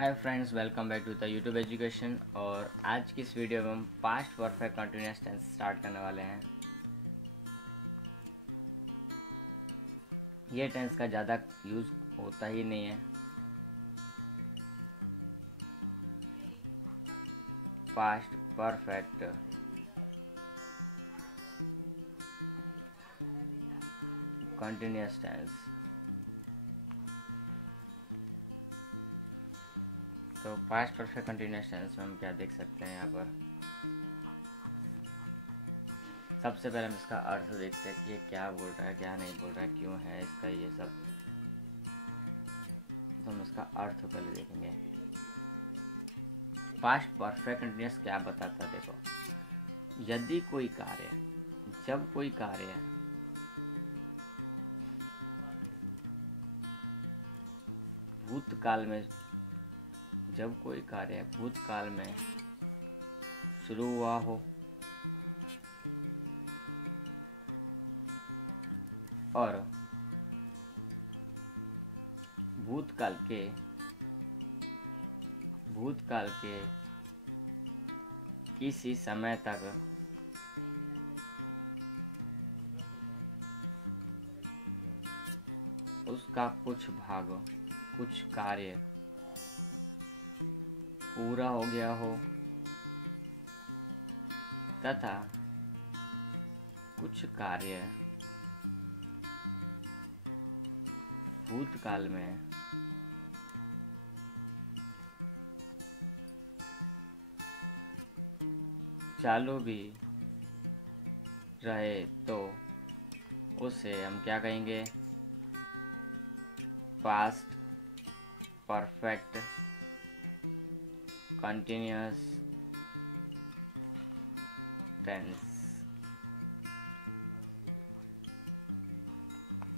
Hi friends, welcome back to the YouTube education. और आज की इस वीडियो में हम past perfect continuous tense start करने वाले हैं। ये टेंस का ज़्यादा यूज़ होता ही नहीं है। Past perfect continuous tense. तो पास्ट परफेक्ट कंटिन्यूअस टेंस में हम क्या देख सकते हैं यहाँ पर। सबसे पहले हम इसका अर्थ देखते हैं कि ये क्या बोल रहा है, क्या नहीं बोल रहा है, क्यों है इसका ये सब। तो हम इसका अर्थ पहले देखेंगे। पास्ट परफेक्ट कंटिन्यूअस क्या बताता है, देखो। यदि कोई कार्य, जब कोई कार्य भूतकाल में, जब कोई कार्य भूतकाल में शुरू हुआ हो और भूतकाल के किसी समय तक उसका कुछ भाग, कुछ कार्य पूरा हो गया हो तथा कुछ कार्य भूतकाल में चालू भी रहे तो उसे हम क्या कहेंगे, पास्ट परफेक्ट कंटिन्यूअस टेंस।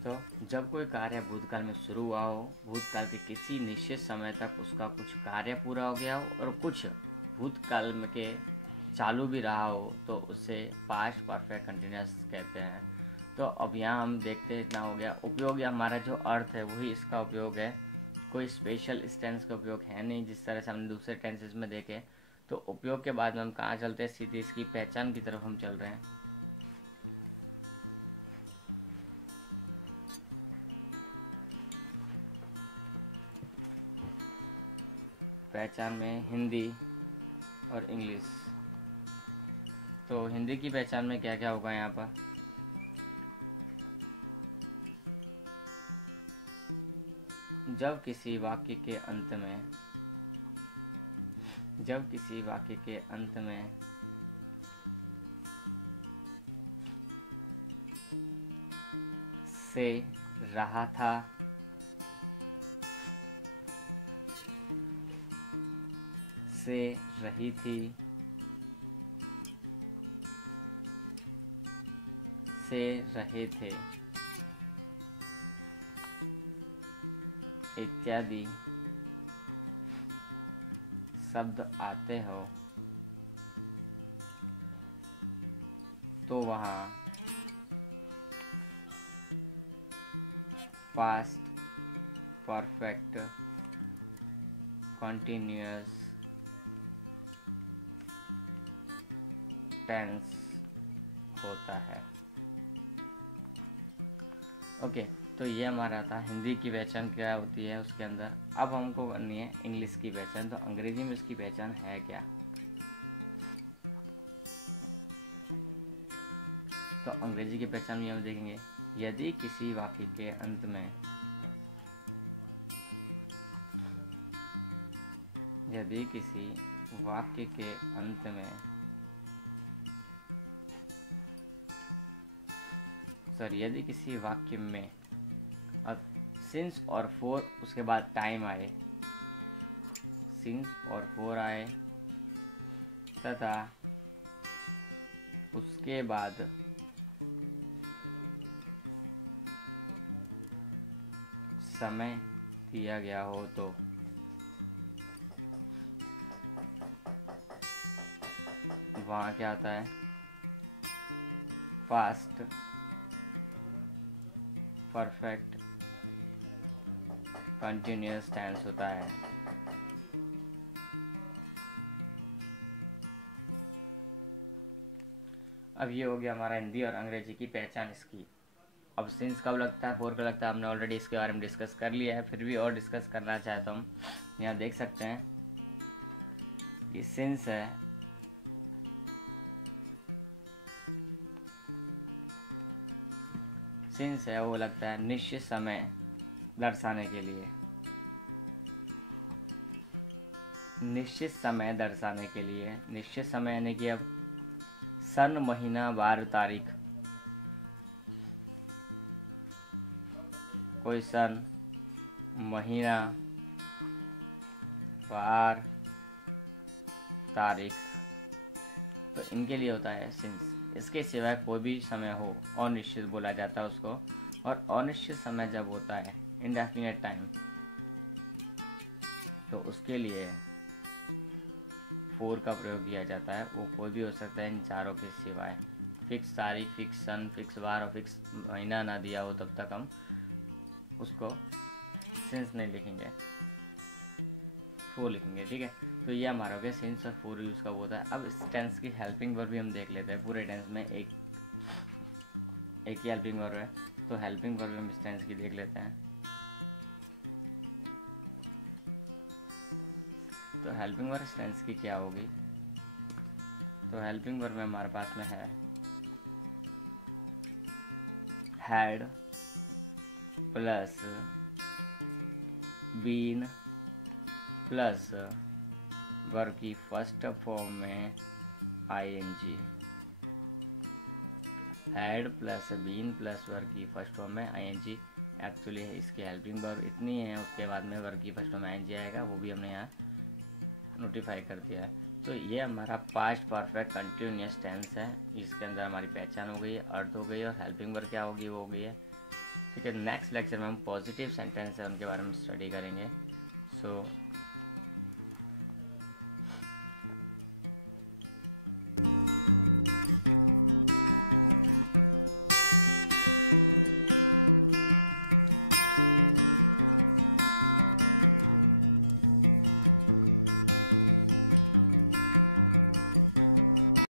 तो जब कोई कार्य भूतकाल में शुरू हुआ हो, भूतकाल के किसी निश्चित समय तक उसका कुछ कार्य पूरा हो गया हो और कुछ भूतकाल में के चालू भी रहा हो तो उसे पास्ट परफेक्ट कंटिन्यूअस कहते हैं। तो अब यहाँ हम देखते हैं, इतना हो गया उपयोग। या हमारा जो अर्थ है वही इसका उपयोग है, कोई स्पेशल इस टेंस का उपयोग है नहीं जिस तरह से हमने दूसरे टेंसेस में देखे। तो उपयोग के बाद में हम कहाँ चलते हैं, सीधे इसकी पहचान की तरफ हम चल रहे हैं। पहचान में हिंदी और इंग्लिश। तो हिंदी की पहचान में क्या क्या होगा यहाँ पर। जब किसी वाक्य के अंत में, जब किसी वाक्य के अंत में से रहा था, से रही थी, से रहे थे इत्यादि शब्द आते हो तो वहाँ पास्ट परफेक्ट कंटिन्यूअस टेंस होता है। ओके, तो ये हमारा था हिंदी की पहचान क्या होती है उसके अंदर। अब हमको करनी है इंग्लिश की पहचान। तो अंग्रेजी में इसकी पहचान है क्या। तो अंग्रेजी की पहचान में हम देखेंगे, यदि किसी वाक्य के अंत में, यदि किसी वाक्य के अंत में, सॉरी, यदि किसी वाक्य में अब सिंस और फॉर उसके बाद टाइम आए, सिंस और फॉर आए तथा उसके बाद समय दिया गया हो तो वहाँ क्या आता है, पास्ट परफेक्ट कंटिन्यूअस टेंस होता है। अब ये हो गया हमारा हिंदी और अंग्रेजी की पहचान इसकी। अब सिंस कब लगता है, फोर कब लगता है, हमने ऑलरेडी इसके बारे में डिस्कस कर लिया है, फिर भी और डिस्कस करना चाहे तो हम यहाँ देख सकते हैं। ये सिंस है, सिंस है वो लगता है निश्चित समय दर्शाने के लिए, निश्चित समय दर्शाने के लिए। निश्चित समय यानी कि अब सन, महीना, वार, तारीख, कोई सन, महीना, वार, तारीख, तो इनके लिए होता है सिंस। इसके सिवाय कोई भी समय हो अनिश्चित बोला जाता है उसको, और अनिश्चित समय जब होता है इंडेफिनिट टाइम, तो उसके लिए फोर का प्रयोग किया जाता है। वो कोई भी हो सकता है इन चारों के सिवाय। फिक्स तारीख, फिक्स सन, फिक्स वार और फिक्स महीना ना दिया हो तब तक हम उसको सिंस नहीं लिखेंगे, फोर लिखेंगे, ठीक है। तो ये हमारा हो गया सिंस और फोर यूज़ का होता है। अब इस टेंस की हेल्पिंग वर्ब भी हम देख लेते हैं। पूरे टेंस में एक ही हेल्पिंग वर्ब है, तो हेल्पिंग वर्ब हम इस टेंस की देख लेते हैं। तो हेल्पिंग वर्ब इस टेंस की क्या होगी, तो हेल्पिंग वर्ब में हमारे पास में है had plus been plus verb की फर्स्ट फॉर्म में ING. Had plus been plus verb की फर्स्ट फॉर्म में आईएनजी एक्चुअली है इसकी हेल्पिंग वर्ब इतनी है। उसके बाद में वर्ब की फर्स्ट फॉर्म में आईएनजी आएगा, वो भी हमने यहाँ नोटिफाई कर दिया है। तो ये हमारा पास्ट परफेक्ट कंटिन्यूअस टेंस है। इसके अंदर हमारी पहचान हो गई है, अर्थ हो गई है, और हेल्पिंग वर्ब क्या होगी वो हो गई है, ठीक है। नेक्स्ट लेक्चर में हम पॉजिटिव सेंटेंस है उनके बारे में स्टडी करेंगे। सो